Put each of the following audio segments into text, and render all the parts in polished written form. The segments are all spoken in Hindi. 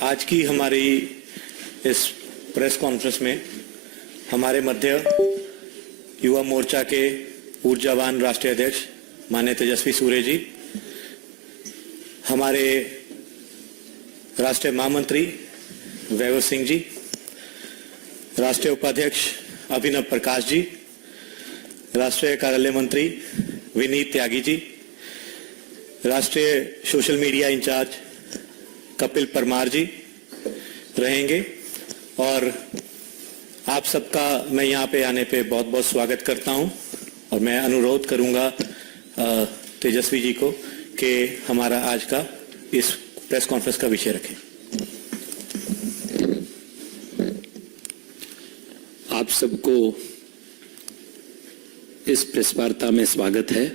आज की हमारी इस प्रेस कॉन्फ्रेंस में हमारे मध्य युवा मोर्चा के ऊर्जावान राष्ट्रीय अध्यक्ष माननीय तेजस्वी सूर्य जी, हमारे राष्ट्रीय महामंत्री वैभव सिंह जी, राष्ट्रीय उपाध्यक्ष अभिनव प्रकाश जी, राष्ट्रीय कार्यालय मंत्री विनीत त्यागी जी, राष्ट्रीय social media incharge Kapil Parmar ji रहेंगे और आप सबका मैं यहाँ पे आने पे बहुत बहुत स्वागत करता हूँ और मैं अनुरोध करूँगा तेजस्वी जी को कि हमारा आज का इस प्रेस कॉन्फ्रेंस का विषय रखें। आप सबको इस प्रेस वार्ता में स्वागत है।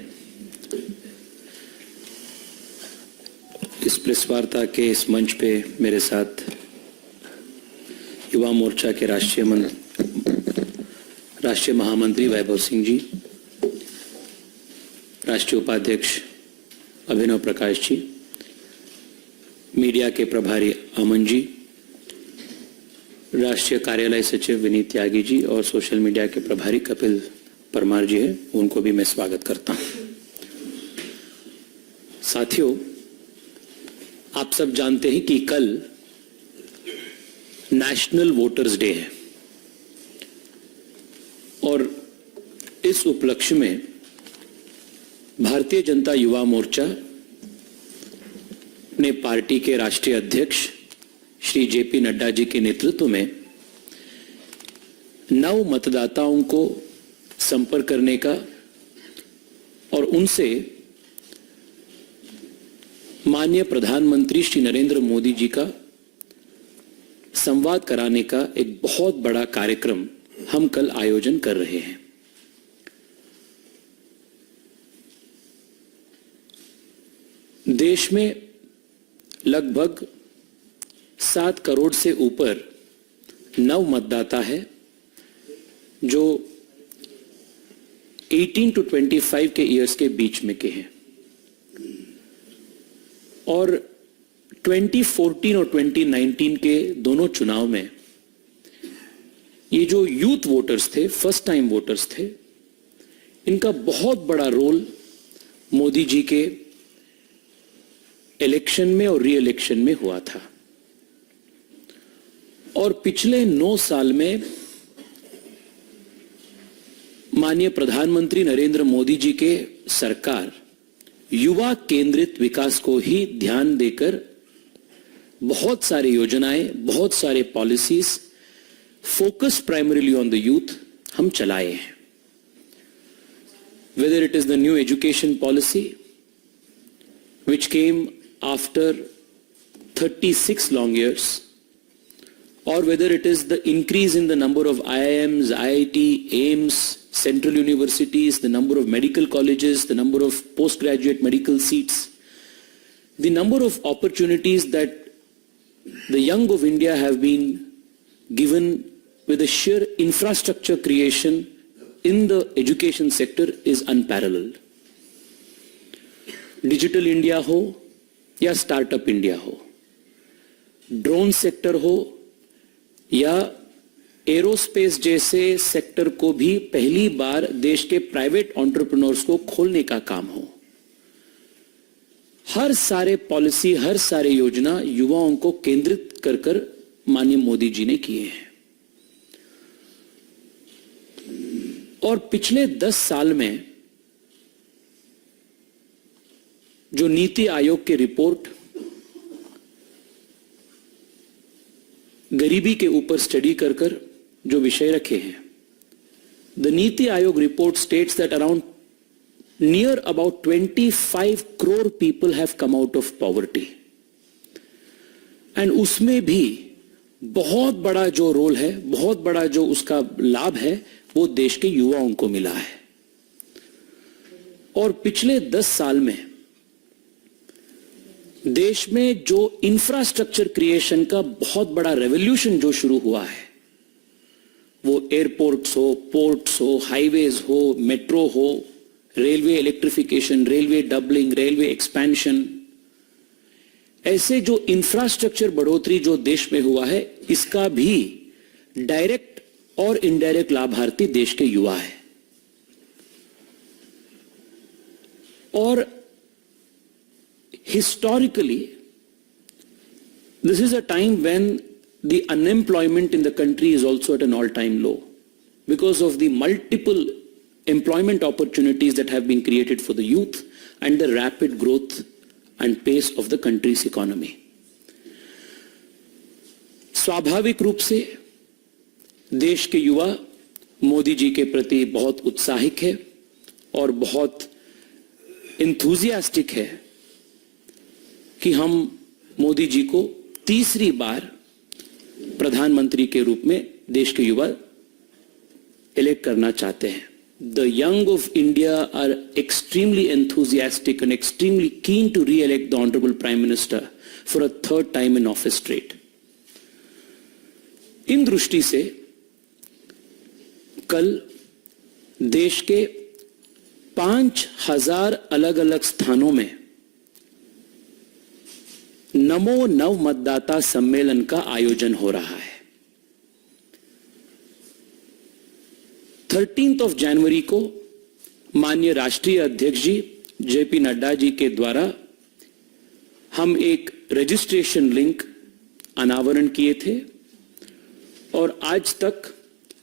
इस प्रेस वार्ता के इस मंच पे मेरे साथ युवा मोर्चा के राष्ट्रीय महामंत्री वैभव सिंह जी, राष्ट्रीय उपाध्यक्ष अभिनव प्रकाश जी, मीडिया के प्रभारी अमन जी, राष्ट्रीय कार्यालय सचिव विनीत त्यागी जी और सोशल मीडिया के प्रभारी कपिल परमार जी हैं, उनको भी मैं स्वागत करता हूं। साथियों, आप सब जानते हैं कि कल नेशनल वोटर्स डे है और इस उपलक्ष्य में भारतीय जनता युवा मोर्चा ने पार्टी के राष्ट्रीय अध्यक्ष श्री जेपी नड्डा जी के नेतृत्व में नव मतदाताओं को संपर्क करने का और उनसे माननीय प्रधानमंत्री श्री नरेंद्र मोदी जी का संवाद कराने का एक बहुत बड़ा कार्यक्रम हम कल आयोजन कर रहे हैं। देश में लगभग 7 करोड़ से ऊपर नव मतदाता है जो 18 to 25 के ईयर्स के बीच में के हैं और 2014 और 2019 के दोनों चुनाव में ये जो यूथ वोटर्स थे, फर्स्ट टाइम वोटर्स थे, इनका बहुत बड़ा रोल मोदी जी के इलेक्शन में और री इलेक्शन में हुआ था। और पिछले 9 साल में माननीय प्रधानमंत्री नरेंद्र मोदी जी के सरकार युवा केंद्रित विकास को ही ध्यान देकर बहुत सारे योजनाएं, बहुत सारे policies focus primarily on the youth हम चलाए हैं। Whether it is the new education policy which came after 36 long years, or whether it is the increase in the number of IIMs, IIT, AIIMS, central universities, the number of medical colleges, the number of postgraduate medical seats, the number of opportunities that the young of India have been given with the sheer infrastructure creation in the education sector is unparalleled. Digital India हो या startup India हो, ड्रोन सेक्टर हो या एरोस्पेस जैसे सेक्टर को भी पहली बार देश के प्राइवेट एंटरप्रेन्योर्स को खोलने का काम हो, हर सारे पॉलिसी, हर सारे योजना युवाओं को केंद्रित कर कर माननीय मोदी जी ने किए हैं। और पिछले 10 साल में जो नीति आयोग की रिपोर्ट गरीबी के ऊपर स्टडी कर कर जो विषय रखे हैं, the NITI Aayog report states that around near about 25 crore people have come out of poverty, and उसमें भी बहुत बड़ा जो रोल है, बहुत बड़ा जो उसका लाभ है, वो देश के युवाओं को मिला है। और पिछले 10 साल में देश में जो इंफ्रास्ट्रक्चर क्रिएशन का बहुत बड़ा रेवोल्यूशन जो शुरू हुआ है, वो एयरपोर्ट्स हो, पोर्ट्स हो, हाईवेज हो, मेट्रो हो, railway electrification, railway doubling, railway expansion, ऐसे जो इंफ्रास्ट्रक्चर बढ़ोतरी जो देश में हुआ है, इसका भी डायरेक्ट और इनडायरेक्ट लाभार्थी देश के युवा है। और historically, this is a time when the unemployment in the country is also at an all-time low because of the multiple employment opportunities that have been created for the youth and the rapid growth and pace of the country's economy. स्वाभाविक रूप से देश के युवा मोदी जी के प्रति बहुत उत्साहित है और बहुत enthusiastic है कि हम मोदी जी को तीसरी बार प्रधानमंत्री के रूप में देश के युवा इलेक्ट करना चाहते हैं। The young of India are extremely enthusiastic and extremely keen to re-elect the Honorable Prime Minister for a third time in office straight. इन दृष्टि से कल देश के 5,000 अलग अलग स्थानों में नमो नव मतदाता सम्मेलन का आयोजन हो रहा है। 13 जनवरी को माननीय राष्ट्रीय अध्यक्ष जी जेपी नड्डा जी के द्वारा हम एक रजिस्ट्रेशन लिंक अनावरण किए थे और आज तक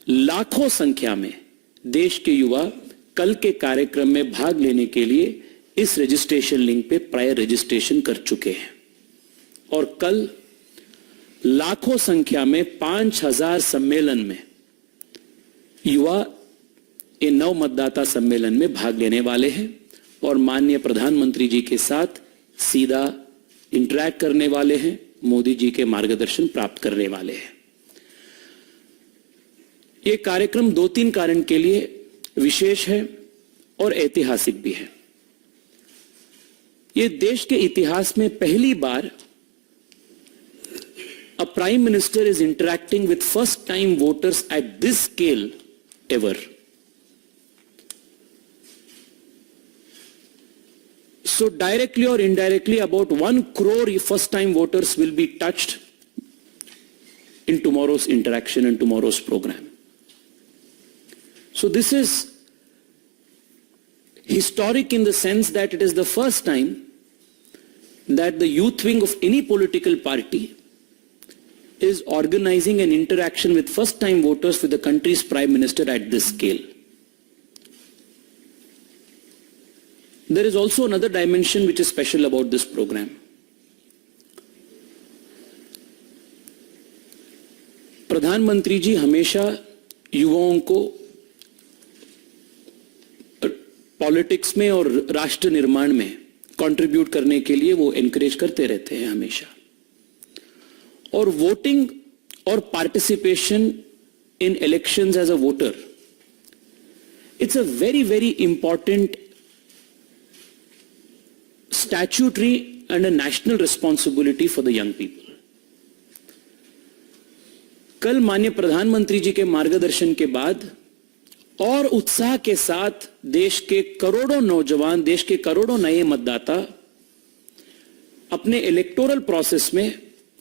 लाखों संख्या में देश के युवा कल के कार्यक्रम में भाग लेने के लिए इस रजिस्ट्रेशन लिंक पे प्रायर रजिस्ट्रेशन कर चुके हैं और कल लाखों संख्या में 5,000 सम्मेलन में युवा ये नव मतदाता सम्मेलन में भाग लेने वाले हैं और माननीय प्रधानमंत्री जी के साथ सीधा इंटरैक्ट करने वाले हैं, मोदी जी के मार्गदर्शन प्राप्त करने वाले हैं। ये कार्यक्रम 2-3 कारण के लिए विशेष है और ऐतिहासिक भी है। ये देश के इतिहास में पहली बार a prime minister is interacting with first time voters at this scale ever. So directly or indirectly about 1 crore first time voters will be touched in tomorrow's interaction and tomorrow's program. So this is historic in the sense that it is the first time that the youth wing of any political party is organizing an interaction with first-time voters with the country's Prime Minister at this scale. There is also another dimension which is special about this program. प्रधानमंत्री जी हमेशा युवाओं को पॉलिटिक्स में और राष्ट्र निर्माण में कंट्रीब्यूट करने के लिए वो एनकरेज करते रहते हैं हमेशा। और वोटिंग और participation in elections as a voter, it's a very very important statutory and a national responsibility for the young people. कल माननीय प्रधानमंत्री जी के मार्गदर्शन के बाद और उत्साह के साथ देश के करोड़ों नौजवान, देश के करोड़ों नए मतदाता अपने इलेक्टोरल प्रोसेस में,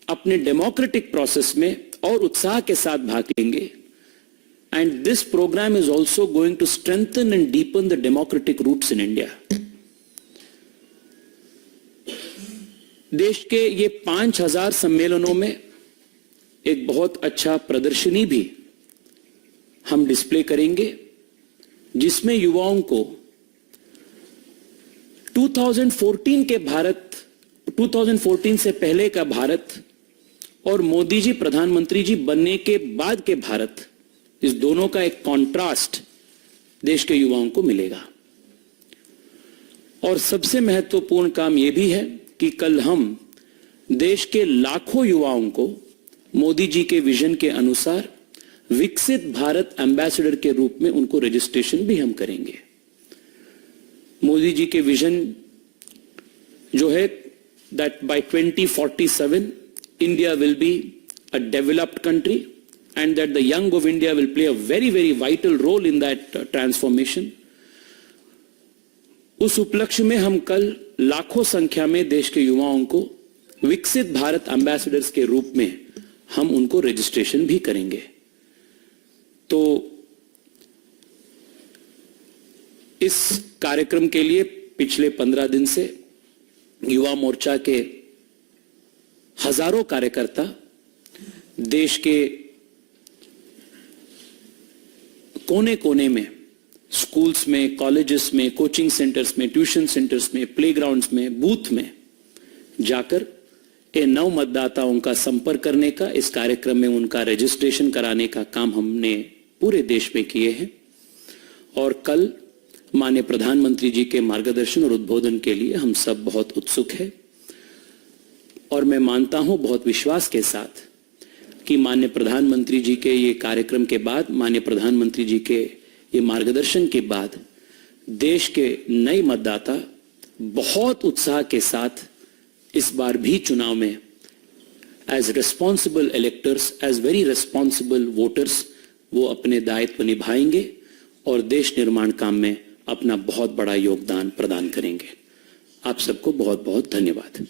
अपने डेमोक्रेटिक प्रोसेस में और उत्साह के साथ भाग लेंगे। And this program is also going to strengthen and deepen the democratic roots in India. देश के ये 5,000 सम्मेलनों में एक बहुत अच्छा प्रदर्शनी भी हम डिस्प्ले करेंगे, जिसमें युवाओं को 2014 के भारत, 2014 से पहले का भारत और मोदी जी प्रधानमंत्री जी बनने के बाद के भारत, इस दोनों का एक कॉन्ट्रास्ट देश के युवाओं को मिलेगा। और सबसे महत्वपूर्ण काम यह भी है कि कल हम देश के लाखों युवाओं को मोदी जी के विजन के अनुसार विकसित भारत एम्बेसडर के रूप में उनको रजिस्ट्रेशन भी हम करेंगे। मोदी जी के विजन जो है that bye 2047 India will be a developed country and that the young of India will play a very very vital role in that transformation. उस उपलक्ष्य में हम कल लाखों संख्या में देश के युवाओं को विकसित भारत एम्बेसडर्स के रूप में हम उनको रजिस्ट्रेशन भी करेंगे। तो इस कार्यक्रम के लिए पिछले 15 दिन से युवा मोर्चा के हजारों कार्यकर्ता देश के कोने कोने में, स्कूल्स में, कॉलेजेस में, कोचिंग सेंटर्स में, ट्यूशन सेंटर्स में, प्लेग्राउंड्स में, बूथ में जाकर ये नव मतदाताओं का संपर्क करने का, इस कार्यक्रम में उनका रजिस्ट्रेशन कराने का काम हमने पूरे देश में किए हैं। और कल माननीय प्रधानमंत्री जी के मार्गदर्शन और उद्बोधन के लिए हम सब बहुत उत्सुक हैं। और मैं मानता हूं बहुत विश्वास के साथ कि माननीय प्रधानमंत्री जी के ये कार्यक्रम के बाद, माननीय प्रधानमंत्री जी के ये मार्गदर्शन के बाद देश के नए मतदाता बहुत उत्साह के साथ इस बार भी चुनाव में as responsible electors, as very responsible voters वो अपने दायित्व निभाएंगे और देश निर्माण काम में अपना बहुत बड़ा योगदान प्रदान करेंगे। आप सबको बहुत बहुत धन्यवाद।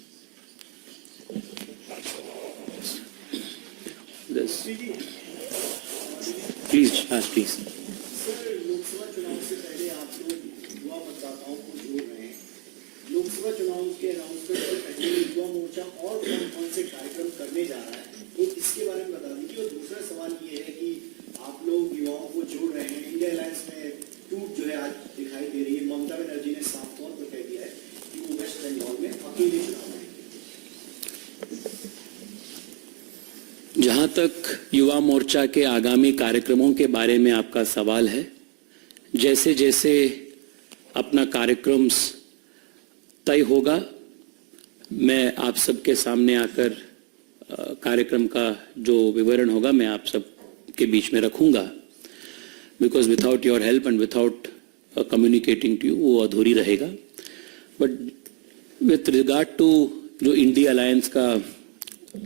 Please please. लोकसभा चुनाव से पहले आप लोग युवा मतदाताओं को जोड़ रहे हैं। लोकसभा चुनाव के अनाउंसमेंट से पहले युवा मोर्चा और कौन कौन से कार्यक्रम करने जा रहा है, तो इसके बारे में बता दीजिए। और दूसरा सवाल ये है कि आप लोग युवाओं को जोड़ रहे हैं, इंडिया अलायंस में टूट जो है आज दिखाई दे रही है। ममता बनर्जी ने साफ तौर पर कह दिया है कि वो वेस्ट बंगाल में अकेले चुनाव लड़ेंगे। जहां तक युवा मोर्चा के आगामी कार्यक्रमों के बारे में आपका सवाल है, जैसे जैसे अपना कार्यक्रम तय होगा मैं आप सबके सामने आकर कार्यक्रम का जो विवरण होगा मैं आप सब के बीच में रखूंगा। Because without your help and without communicating to you वो अधूरी रहेगा। बट विथ रिगार्ड टू जो इंडिया अलायंस का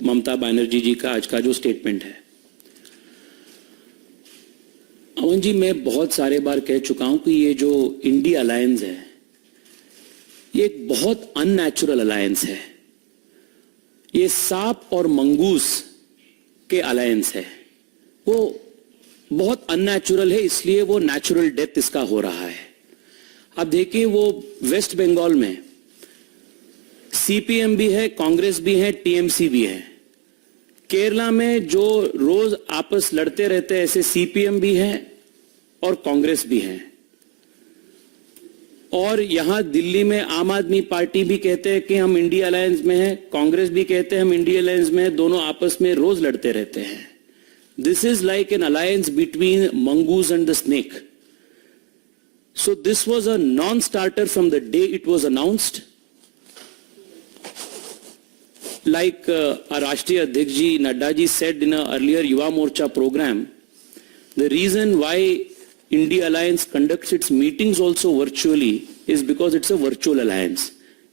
ममता बनर्जी जी का आज का जो स्टेटमेंट है, अमन जी मैं बहुत सारे बार कह चुका हूं कि ये जो इंडिया अलायंस है ये एक बहुत अननेचुरल अलायंस है। ये सांप और मंगूस के अलायंस है। वो बहुत अननेचुरल है, इसलिए वो नेचुरल डेथ इसका हो रहा है। अब देखिए वो वेस्ट बंगाल में सीपीएम भी है, कांग्रेस भी है, टीएमसी भी है। केरला में जो रोज आपस लड़ते रहते हैं ऐसे सीपीएम भी है और कांग्रेस भी है। और यहां दिल्ली में आम आदमी पार्टी भी कहते हैं कि हम इंडिया अलायंस में हैं, कांग्रेस भी कहते हैं हम इंडिया अलायंस में हैं, दोनों आपस में रोज लड़ते रहते हैं। This is like an alliance between mongoose and the snake. So this was a non starter from the day it was announced. Like our Rashtriya Adhyaksh ji, Nadda ji said in an earlier Yuva Morcha program, the reason why India Alliance conducts its meetings also virtually is because it's a virtual alliance.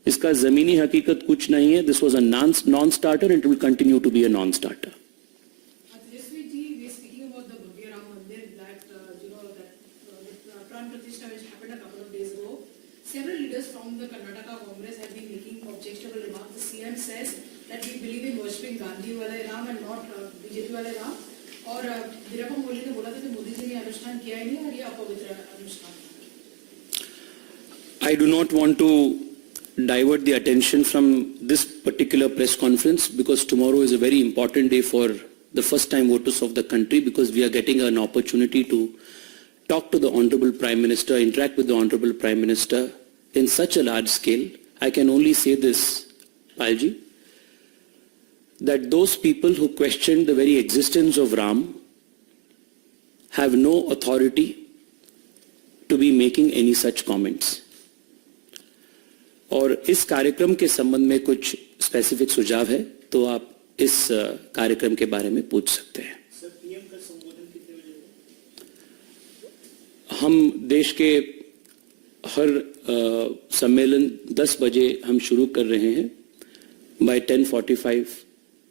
इसका जमीनी हकीकत कुछ नहीं है. This was a non-starter and it will continue to be a non-starter. Several leaders from the Karnataka Congress have been making objectionable remarks. The CM says that we believe in worshipping Gandhi wale Ram and not BJP wale Ram. और वीरप्पा मोइली ने बोला था कि मोदी जी ने अनुष्ठान किया ही नहीं और ये अपवित्र अनुष्ठान। I do not want to divert the attention from this particular press conference because tomorrow is a very important day for the first time voters of the country, because we are getting an opportunity to talk to the Honorable Prime Minister, interact with the Honorable Prime Minister in such a large scale. I can only say this, Palji, that those people who questioned the very existence of Ram have no authority to be making any such comments. और इस कार्यक्रम के संबंध में कुछ स्पेसिफिक सुझाव है तो आप इस कार्यक्रम के बारे में पूछ सकते हैं। सर, पीएम का संबोधन कितने बजे होगा? हम देश के हर सम्मेलन 10 बजे हम शुरू कर रहे हैं. By 10:45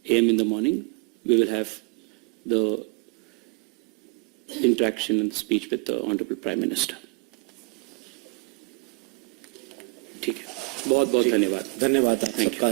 a.m. in the morning, we will have the interaction and speech with the Honorable Prime Minister. ठीक है, बहुत बहुत धन्यवाद. धन्यवाद आप Thank you. सबका.